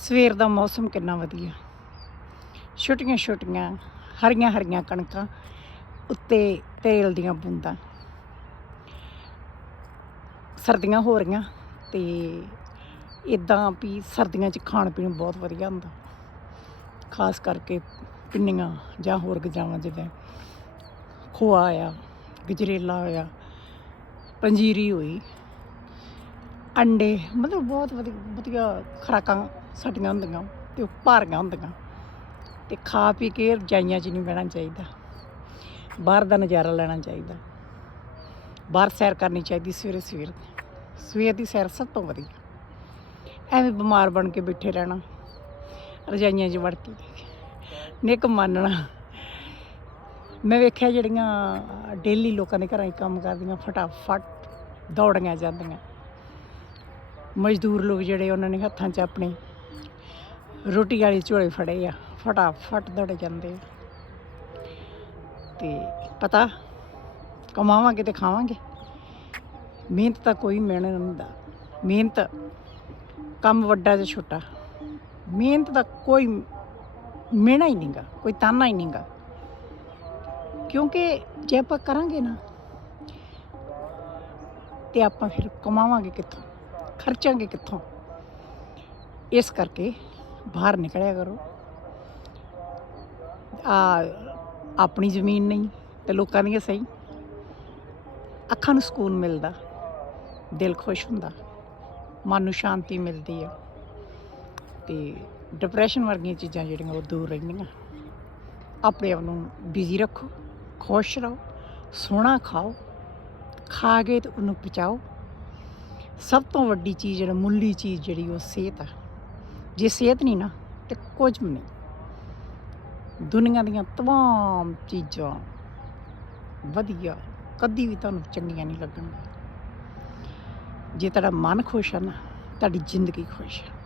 ਸਵੇਰ ਦਾ ਮੌਸਮ ਕਿੰਨਾ ਵਧੀਆ। ਛੋਟੀਆਂ ਛੋਟੀਆਂ ਹਰੀਆਂ ਹਰੀਆਂ ਕਣਕਾਂ ਉੱਤੇ ਤੇਲ ਦੀਆਂ ਬੂੰਦਾਂ। ਸਰਦੀਆਂ ਹੋ ਰਹੀਆਂ ਤੇ ਇਦਾਂ ਵੀ ਸਰਦੀਆਂ 'ਚ ਖਾਣ ਪੀਣ ਬਹੁਤ ਵਧੀਆ ਹੁੰਦਾ। ਖਾਸ ਕਰਕੇ ਪਿੰਨੀਆਂ ਜਾਂ ਹੋਰ ਗਜਾਵਾਂ ਜਿਵੇਂ ਖੋਆ ਆ, ਗਜਰੇਲਾ ਹੋਇਆ ਪੰਜੀਰੀ ਹੋਈ, ਅੰਡੇ, ਮਤਲਬ ਬਹੁਤ ਵਧੀਆ ਵਧੀਆ ਖੁਰਾਕਾਂ ਸਾਡੀਆਂ ਹੁੰਦੀਆਂ ਤੇ ਉਹ ਭਾਰੀਆਂ ਹੁੰਦੀਆਂ ਤੇ ਖਾ ਪੀ ਕੇ ਰਜਾਈਆਂ 'ਚ ਨਹੀਂ ਬਹਿਣਾ ਚਾਹੀਦਾ। ਬਾਹਰ ਦਾ ਨਜ਼ਾਰਾ ਲੈਣਾ ਚਾਹੀਦਾ। ਬਾਹਰ ਸੈਰ ਕਰਨੀ ਚਾਹੀਦੀ ਸਵੇਰੇ ਸਵੇਰ ਸਵੇਰ ਦੀ ਸੈਰ ਸਭ ਤੋਂ ਵਧੀਆ। ਐਵੇਂ ਬਿਮਾਰ ਬਣ ਕੇ ਬੈਠੇ ਰਹਿਣਾ। ਰਜਾਈਆਂ 'ਚ ਵੜ ਕੇ। ਨਿਕ ਮੰਨਣਾ। ਮੈਂ ਵੇਖਿਆ ਜਿਹੜੀਆਂ ਡੇਲੀ ਲੋਕਾਂ ਦੇ ਘਰਾਂ 'ਚ ਕੰਮ ਕਰਦੀਆਂ, ਫਟਾਫਟ ਦੌੜੀਆਂ ਜਾਂਦੀਆਂ। ਮਜ਼ਦੂਰ ਲੋਕ ਜਿਹੜੇ ਉਹਨਾਂ ਨੇ ਹੱਥਾਂ 'ਚ ਆਪਣੇ ਰੋਟੀ ਵਾਲੇ ਝੋਲੇ ਫੜੇ ਆ, ਫਟਾਫਟ ਦੌੜੇ ਜਾਂਦੇ ਆ। ਤੇ ਪਤਾ, ਕਮਾਵਾਂਗੇ ਤੇ ਖਾਵਾਂਗੇ। ਮਿਹਨਤ ਤਾਂ ਕੋਈ ਮਿਹਨਤ ਨਹੀਂ ਹੁੰਦਾ। ਮਿਹਨਤ ਕੰਮ ਵੱਡਾ ਜਾਂ ਛੋਟਾ। ਮਿਹਨਤ ਦਾ ਕੋਈ ਮਿਹਣਾ ਹੀ ਨਹੀਂਗਾ, ਕੋਈ ਤਾਨਾ ਹੀ ਨਹੀਂਗਾ। ਕਿਉਂਕਿ ਜੇ ਆਪਾਂ ਕਰਾਂਗੇ ਨਾ, ਤੇ ਆਪਾਂ ਫਿਰ ਕਮਾਵਾਂਗੇ ਕਿੱਥੋਂ, ਖਰਚਾਂਗੇ ਕਿੱਥੋਂ? ਇਸ ਕਰਕੇ ਬਾਹਰ ਨਿਕਲਿਆ ਕਰੋ। ਆ, ਆਪਣੀ ਜ਼ਮੀਨ ਨਹੀਂ ਤੇ ਲੋਕਾਂ ਦੀਆਂ ਸਹੀ। ਅੱਖਾਂ ਨੂੰ ਸਕੂਨ ਮਿਲਦਾ, ਦਿਲ ਖੁਸ਼ ਹੁੰਦਾ, ਮਨ ਨੂੰ ਸ਼ਾਂਤੀ ਮਿਲਦੀ ਹੈ ਤੇ ਡਿਪਰੈਸ਼ਨ ਵਰਗੀਆਂ ਚੀਜ਼ਾਂ ਜਿਹੜੀਆਂ ਉਹ ਦੂਰ ਰਹਿੰਦੀਆਂ। ਆਪਣੇ ਆਪ ਨੂੰ ਬਿਜ਼ੀ ਰੱਖੋ, ਖੁਸ਼ ਰਹੋ, ਸੋਹਣਾ ਖਾਓ, ਖਾ ਕੇ ਤੇ ਉਹਨੂੰ ਪਚਾਓ। ਸਭ ਤੋਂ ਵੱਡੀ ਚੀਜ਼, ਜਿਹੜਾ ਮੁੱਲੀ ਚੀਜ਼ ਜਿਹੜੀ ਉਹ ਸਿਹਤ ਆ। ਜੇ ਸਿਹਤ ਨਹੀਂ ਨਾ, ਤੇ ਕੁਝ ਵੀ ਨਹੀਂ। ਦੁਨੀਆ ਦੀਆਂ ਤਮਾਮ ਚੀਜ਼ਾਂ ਵਧੀਆ, ਕਦੀ ਵੀ ਤੁਹਾਨੂੰ ਚੰਗੀਆਂ ਨਹੀਂ ਲੱਗਣਗੀਆਂ। ਜੇ ਤੁਹਾਡਾ ਮਨ ਖੁਸ਼ ਹੈ ਨਾ, ਤੁਹਾਡੀ ਜ਼ਿੰਦਗੀ ਖੁਸ਼ ਹੈ